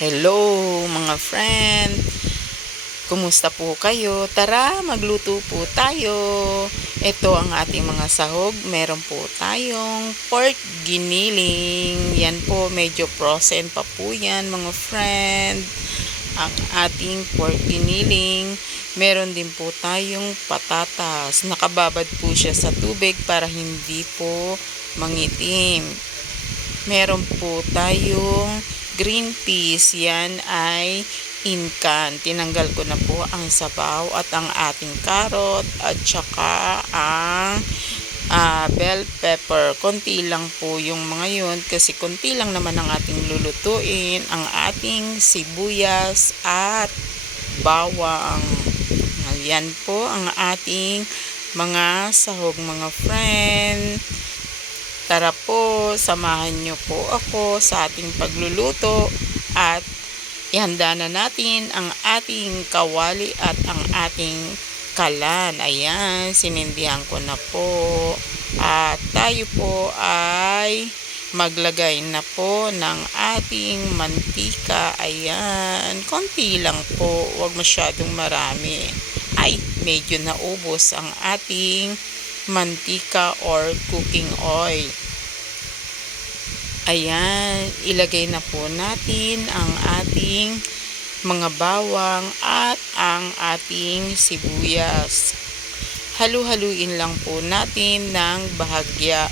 Hello mga friend! Kumusta po kayo? Tara, magluto po tayo. Ito ang ating mga sahog. Meron po tayong pork giniling. Yan po, medyo frozen pa po yan mga friend. Ang ating pork giniling. Meron din po tayong patatas. Nakababad po siya sa tubig para hindi po mangitim. Meron po tayong green peas. Yan ay in-can. Tinanggal ko na po ang sabaw at ang ating carrot at saka ang bell pepper. Konti lang po yung mga yun kasi konti lang naman ang ating lulutuin. Ang ating sibuyas at bawang. Yan po ang ating mga sahog mga friend. Tara po, samahan nyo po ako sa ating pagluluto at ihanda na natin ang ating kawali at ang ating kalan. Ayan, sinindihan ko na po. At tayo po ay maglagay na po ng ating mantika. Ayan, konti lang po, huwag masyadong marami. Ay, medyo naubos ang ating mantika or cooking oil. Ayan, ilagay na po natin ang ating mga bawang at ang ating sibuyas. Halu-haluin lang po natin ng bahagya.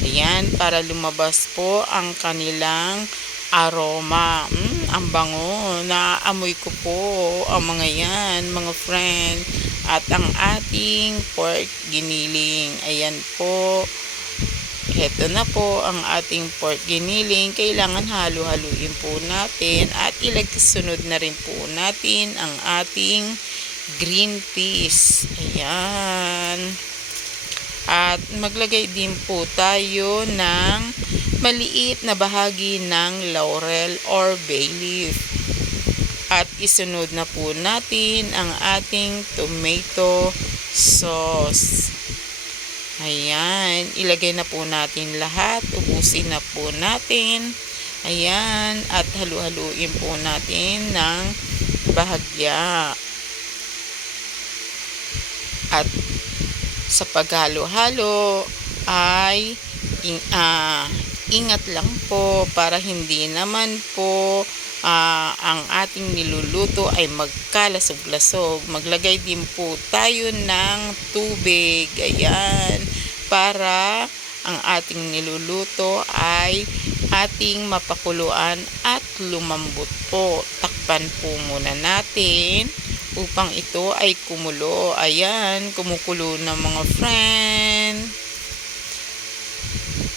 Ayan, para lumabas po ang kanilang aroma. Ang bango. Naaamoy ko po ang mga yan, mga friend. At ang ating pork giniling. Ayan po. Ito na po ang ating pork giniling. Kailangan halu-haluin po natin. At sunod na rin po natin ang ating green peas. Ayan. At maglagay din po tayo ng maliit na bahagi ng laurel or bay leaf. At isunod na po natin ang ating tomato sauce. Ayan, ilagay na po natin lahat. Ubusin na po natin. Ayan, at halu-haluin po natin ng bahagya. At sa paghalo-halo ay ingat lang po para hindi naman po ang ating niluluto ay magkalasog-lasog. Maglagay din po tayo ng tubig. Ayan, para ang ating niluluto ay ating mapakuluan at lumambot po. Takpan po muna natin upang ito ay kumulo. Ayan, kumukulo na mga friend.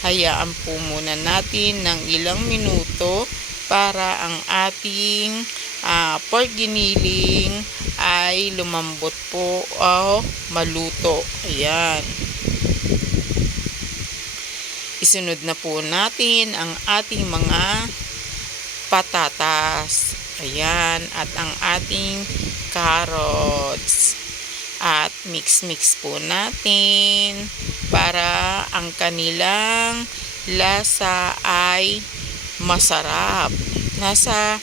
Hayaan po muna natin ng ilang minuto para ang ating pork giniling ay lumambot po o maluto. Ayan. Isunod na po natin ang ating mga patatas. Ayan. At ang ating carrots. At mix-mix po natin para ang kanilang lasa ay masarap. Nasa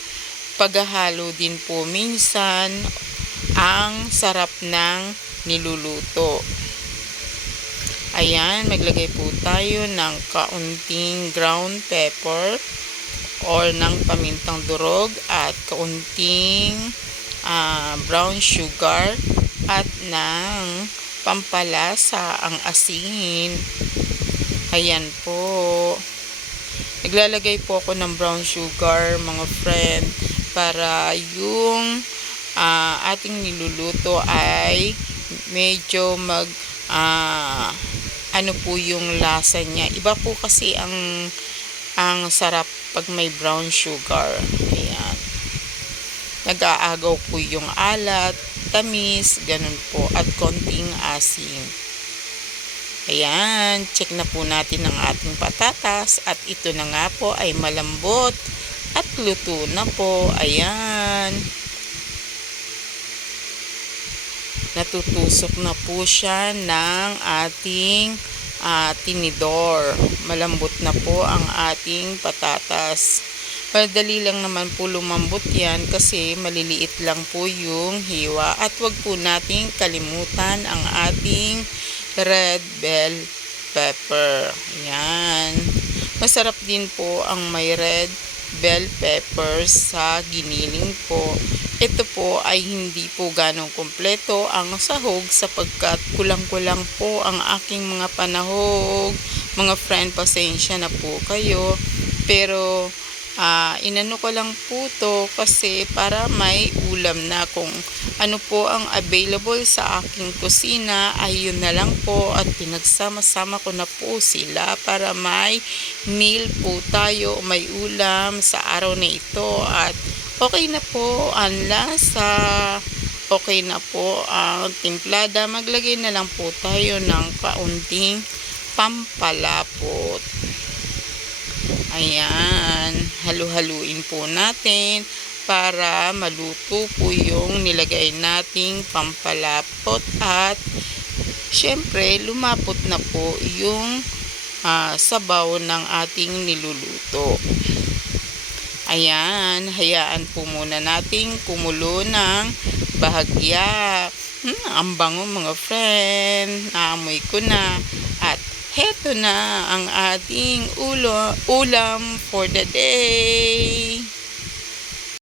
paghahalo din po minsan ang sarap ng niluluto. Ayan, maglagay po tayo ng kaunting ground pepper or ng pamintang durog at kaunting brown sugar at ng pampalasa ang asin. Ayan po. Naglalagay po ako ng brown sugar mga friend para yung ating niluluto ay medyo ano po yung lasa niya. Iba po kasi ang sarap pag may brown sugar. Ayan. Nag-aagaw po yung alat, tamis, ganun po, at konting asin. Ayan, check na po natin ang ating patatas at ito na nga po ay malambot at luto na po. Ayan. Natutusok na po siya ng ating tinidor. Malambot na po ang ating patatas. Madali lang naman po lumambot yan kasi maliliit lang po yung hiwa. At wag po nating kalimutan ang ating red bell pepper. Yan. Masarap din po ang may red bell pepper sa giniling po. Ito po ay hindi po ganong kompleto ang sahog sapagkat kulang-kulang po ang aking mga panahog. Mga friend, pasensya na po kayo. Pero inano ko lang po to kasi para may ulam na. Kung ano po ang available sa aking kusina ay yun na lang po at pinagsama-sama ko na po sila para may meal po tayo, may ulam sa araw na ito. At okay na po ang lasa, okay na po ang timplada. Maglagay na lang po tayo ng kaunting pampalapot. Ayan, halu-haluin po natin para maluto po yung nilagay nating pampalapot at syempre lumapot na po yung sabaw ng ating niluluto. Ayan, hayaan po muna nating kumulo ng bahagya. Ang bango mga friend, naamoy ko na. At heto na ang ating ulam for the day.